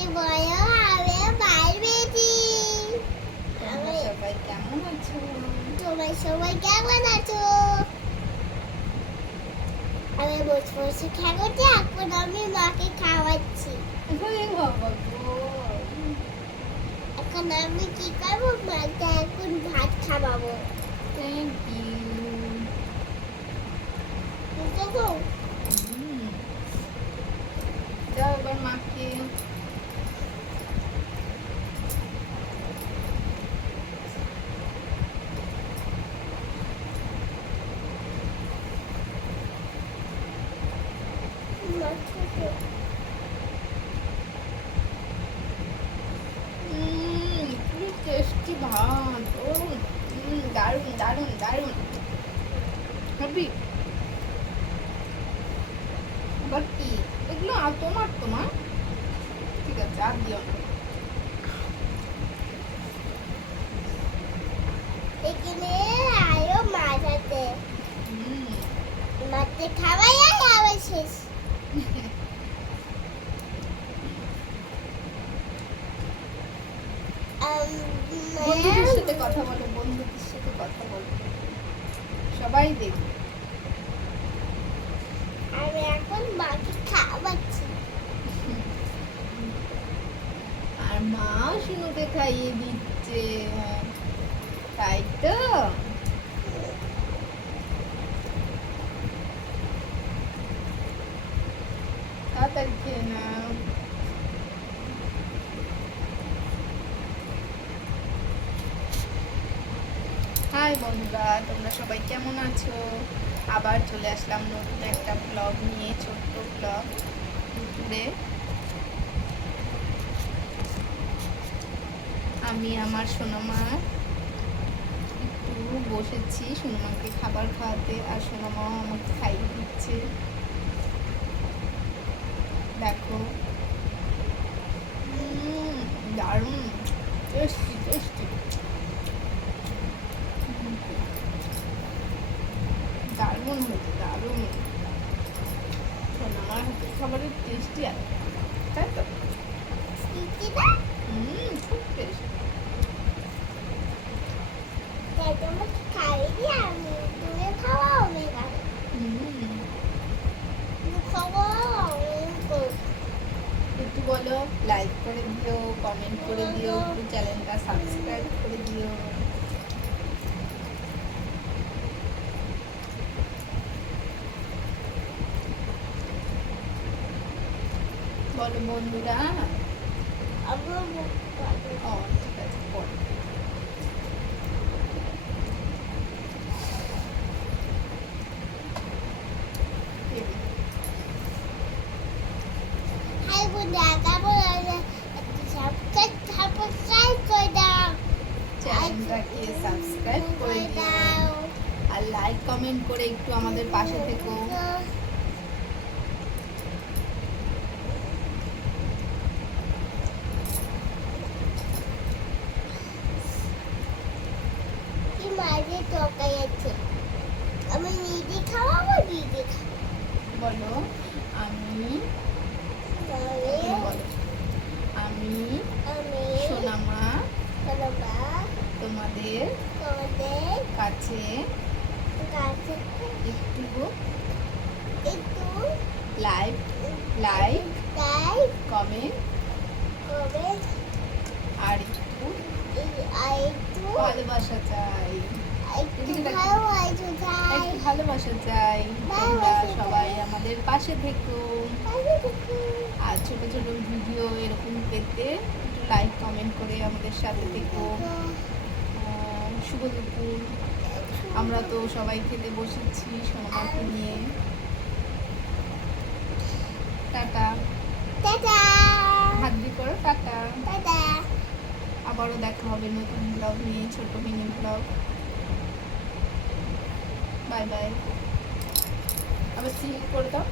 যে বলো আমি বাইরে পেয়েছি। তোমরা সবাই কেমন আছো? তোমার সবাই কেমন আছো? আমি বসে বসে খাওয়াচ্ছি, এখন আমি মাকে খাওয়াচ্ছি। ওরে বাবা গো। এখন আমি কি করবো, মাকে এখন ভাত খাওয়াবো। Thank you. বুঝতে তো? যাও এবার মাকে। কি টেস্টি ভাত। ও দারুণ দারুণ দারুণ। হবি আবার কি এগুলো তোমার তোমার ঠিক আছে, আর দিও না। এখানে আরো মাছ আছে, মাছে খাওয়াই আর আবার শেষ। বন্ধুদের সাথে কথা বলো, বন্ধুদের সাথে কথা বলো, সবাই দেখবে। আমি এখন মাকে খাওয়াচ্ছি। আর মাও শুনুকে খাইয়ে দিচ্ছে, তাই তো? তাড়াতাড়ি খেয়ে নাও। হাই বন্ধুরা, তোমরা সবাই কেমন আছো? আবার চলে আসলাম নতুন একটা ব্লগ নিয়ে, ছোট্ট ব্লগ দুপুরে। আমি আমার সোনামা একটু বসেছি সোনামাকে খাবার খাওয়াতে, আর সোনামাও আমাকে খাইয়ে দিচ্ছে। দেখো দারুণ টেস্টি টেস্টি, দারুণ হয়েছে দারুণ। সোনামার হাতের খাবারের টেস্টি আছে, তাই তো? খুব টেস্টি। তাই তোমাকে খাইয়ে দিয়ে আমি তুমি খাওয়াও মেঘা খাওয়াও। একটু বলো, লাইক করে দিও, কমেন্ট করে দিও, একটু চ্যানেলটা সাবস্ক্রাইব করে দিও। বলো বন্ধুরা। আমার মুখ ভালো। ও ঠিক আছে, বলো। হাই বন্ধুরা, কেমন আছে? একটু সাবস্ক্রাইব করে দাও। চ্যানেলটাকে সাবস্ক্রাইব করে দিও, আর লাইক কমেন্ট করে একটু আমাদের পাশে থেকো। কি মাঝে তরকারি আছে, আমি নিজে খাওয়াবো, নিজে বলো আমি তাহলে বলো আমি আমি সোনামা বাবা তোমাদের তোমাদের কাছে কাছে একটু একটু লাইক তাই কমেন্ট কবে আর একটু একটু ভালোবাসা চাই। একটু ভালোবাসা চাই। একটু ভালোবাসা চাই। তোমরা সবাই আমাদের পাশে থেকো, আর ছোট ছোট ভিডিও এরকম পেতে একটু লাইক কমেন্ট করে আমাদের সাথে থেকো। শুভ দুপুর। আমরা তো সবাই খেতে বসেছি সোনামাকে নিয়ে। টাটা, টাটা হাত দিয়ে করো টাটা। টাটা। আবারও দেখা হবে নতুন ব্লগ নিয়ে, ছোট মিনি ব্লগ। Bye bye. আবার সিল করে দাও।